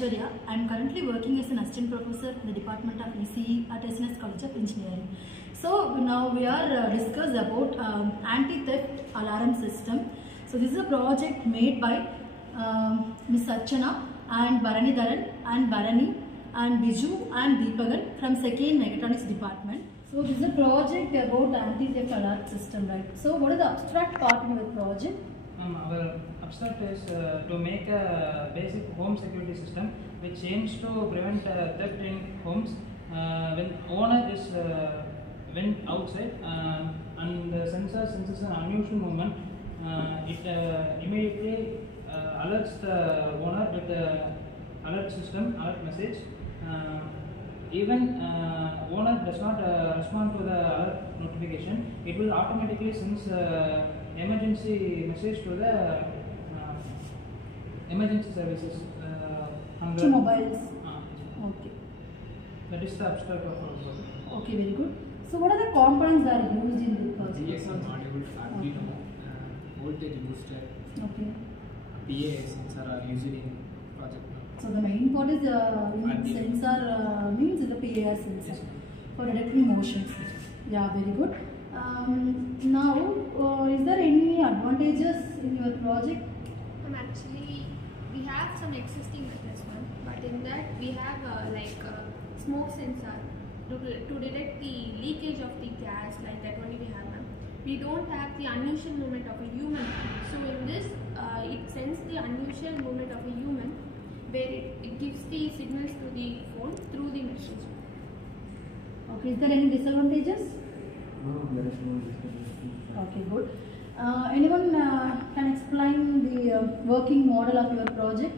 Aishwarya. I am currently working as an assistant professor in the Department of ECE at SNS College of Engineering. So now we are discuss about anti-theft alarm system. So this is a project made by Ms. Archana and Bharani Dharan and Bharani and Biju and Deepagan from 2nd Mechatronics Department. So this is a project about anti-theft alert system, right? So what is the abstract part in your project? Our abstract is to make a basic home security system which aims to prevent theft in homes when owner is went outside and the sensor senses an unusual movement. It immediately alerts the owner with the alert system, alert message. Even owner does not respond to the alert notification, it will automatically send emergency message to the emergency services. To mobiles. Okay. That is the abstract of our project. Okay, very good. So what are the components that are used in the project? GSM module, Arduino, voltage booster, Okay. PA sensor are used in project. So the main part is sensor means the PAR sensor Yes. for detecting motions. Yeah, very good. Now, is there any advantages in your project? Actually, we have some existing methods, but in that we have smoke sensor to detect the leakage of the gas, like that only we have. We don't have the unusual movement of a human. So in this, it sends the unusual movement of a human, where it gives the signals to the phone through the message. Okay, is there any disadvantages? No, there is no disadvantage. Okay, good. Anyone can explain the working model of your project?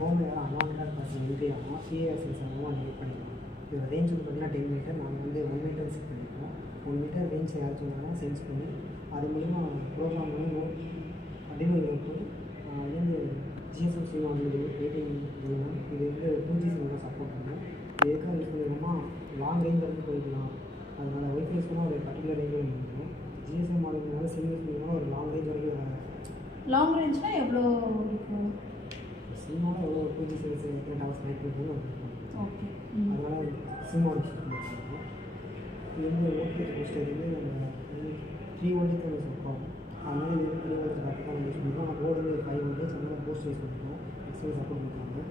home amount entry ஆகும் CSS amount use பண்ணிக்கலாம். இதோட range வந்து பார்த்தீங்கன்னா 10 metre. நாங்கள் வந்து 1 metre set பண்ணியிருக்கோம். 1 metre range யாராச்சும் வந்தாலும் சென்ஸ் பண்ணி அது மூலிமா ப்ரோக்ராம் வந்து அடிமை போட்டு இது வந்து ஜிஎஸ்எம் சிம் வந்து 18 இது வந்து 2G சிம் சப்போர்ட் பண்ணுவோம். இது எதுக்காக யூஸ் பண்ணிக்கணுமா, லாங் ரேஞ்ச் வரைக்கும் போய்க்கலாம். அதனால் ஒய்ஃபை யூஸ்னால் ஒரு பர்டிகுலர் ரேஞ்சில் முடியும். ஜிஎஸ்எம் மாடல்னால சிம் யூஸ் பண்ணிங்கன்னா ஒரு லாங் ரேஞ்ச் வரைக்கும். லாங் ரேஞ்ச்னா எவ்வளோ இருக்கும்? சிம்மோட எவ்வளோ 2G சிம்ஸ் எத்தனை டவர்ஸ் கனெக்ட் பண்ணுறது ஓகே. அதனால் சிம்மோட பண்ணுவோம். இது வந்து ஓடிடி போஸ்டர் வந்து நம்ம 3 வோல்ட்டுக்கு நம்ம சொல்கிறோம். அதனால் இது வந்து 3 வோல்ட் கரெக்டாக நம்ம யூஸ் பண்ணுறோம். நம்ம போர்டு வந்து 5 வோல்ட் அதனால் போஸ்ட் யூஸ் பண்ணுறோம். எக்ஸ்எல் சப்போர்ட் பண்ணுறாங்க.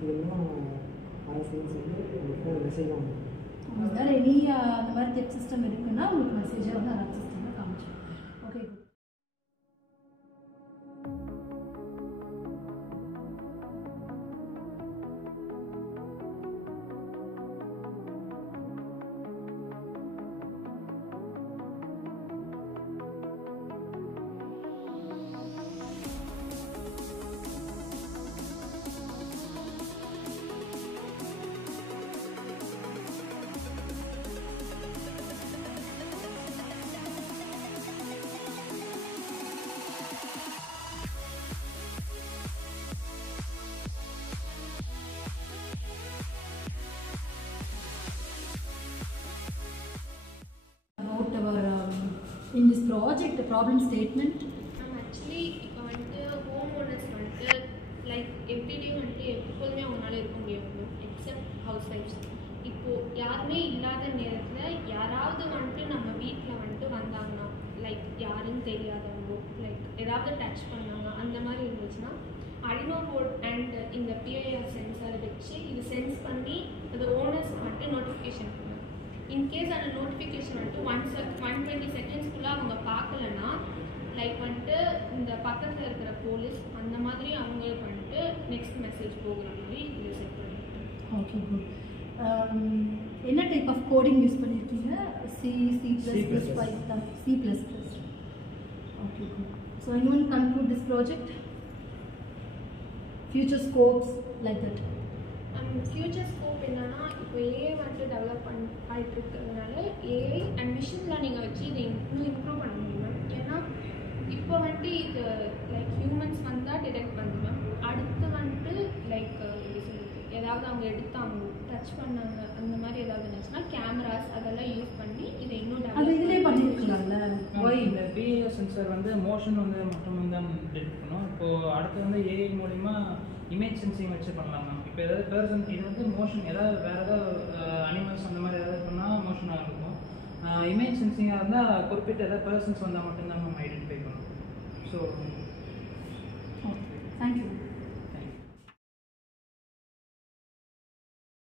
இது மூலம் நிறைய சிம்ஸ் வந்து உங்களுக்கு மெசேஜாக வந்துடும். வேறு எனி அந்த மாதிரி டெப் சிஸ்டம் இருக்குன்னா உங்களுக்கு மெசேஜாக வந்து அலர்ட் சிஸ்டமாக காமிச்சிடும். Okay, good. In this project, the problem statement. Actually, இப்போ வந்துட்டு ஹோம் ஓனர்ஸ் வந்துட்டு லைக் எவ்ரிடே வந்துட்டு எப்போதுமே அவங்களால இருக்க முடியாது, எக்ஸப்ட் ஹவுஸ் ஒய்ஃப்ஸ். இப்போது யாருமே இல்லாத நேரத்தில் யாராவது வந்துட்டு நம்ம வீட்டில் வந்துட்டு வந்தாங்கன்னா, லைக் யாருன்னு தெரியாதவங்க, லைக் ஏதாவது டச் பண்ணாங்க அந்த மாதிரி இருந்துச்சுன்னா அடினோ போர்ட் அண்ட் இந்த பிஐஆர் சென்சாரை வச்சு இது சென்ஸ் பண்ணி அது ஓனர்ஸ்க்கு வந்துட்டு நோட்டிஃபிகேஷன் பண்ணும். இன்கேஸ் அந்த நோட்டிஃபிகேஷன் வந்துட்டு 120 செகண்ட்ஸ்க்குள்ளே அவங்க பார்க்கலன்னா, லைக் வந்துட்டு இந்த பக்கத்தில் இருக்கிற போலீஸ் அந்த மாதிரி அவங்களுக்கு வந்துட்டு நெக்ஸ்ட் மெசேஜ் போகிற மாதிரி இது செட் பண்ணிட்டு. Okay, good. என்ன டைப் ஆஃப் கோடிங் யூஸ் பண்ணியிருக்கீங்க? C++, Python, C++. Okay, good. So anyone conclude this project? Future scopes like that. Future scope என்னன்னா, இப்போ ஏஐ வந்துட்டு டெவலப் ஆகிட்டு இருக்கிறதுனால ஏஐ அண்ட் மிஷின் லேர்னிங்கை வச்சு இதை இன்னும் இம்ப்ரூவ் பண்ண முடியும். ஏன்னா இப்போ வந்துட்டு இது லைக் ஹியூமன்ஸ் வந்தால் டிடெக்ட் பண்ணிடும். அடுத்து வந்துட்டு லைக் எப்படி சொல்லுது, ஏதாவது அவங்க எடுத்தாங்க, டச் பண்ணாங்க, அந்த மாதிரி ஏதாவது இருந்துச்சுன்னா கேமராஸ் அதெல்லாம் யூஸ் பண்ணி இதை இன்னும் அது இதிலே பண்ணியிருக்கீங்க. பண்ணிக்கலாம்ல ஒய் இந்த பிஏஎஸ் சென்சார் வந்து மோஷன் வந்து மட்டும் தான் டிடெக்ட் பண்ணும். இப்போது அடுத்து வந்து ஏஐ மூலிமா இமேஜ் சென்சிங் வச்சு பண்ணலாம் மேம். இப்போ ஏதாவது பர்சன் இது வந்து மோஷன் ஏதாவது வேறு ஏதாவது அனிமல்ஸ் அந்த மாதிரி ஏதாவது பண்ணால் மோஷனாக இருக்கும். இமேஜ் சென்சிங்காக இருந்தால் குறிப்பிட்ட ஏதாவது பர்சன்ஸ் வந்தால் மட்டும்தான் நம்ம ஐடென்டிஃபை பண்ணணும். So thank you.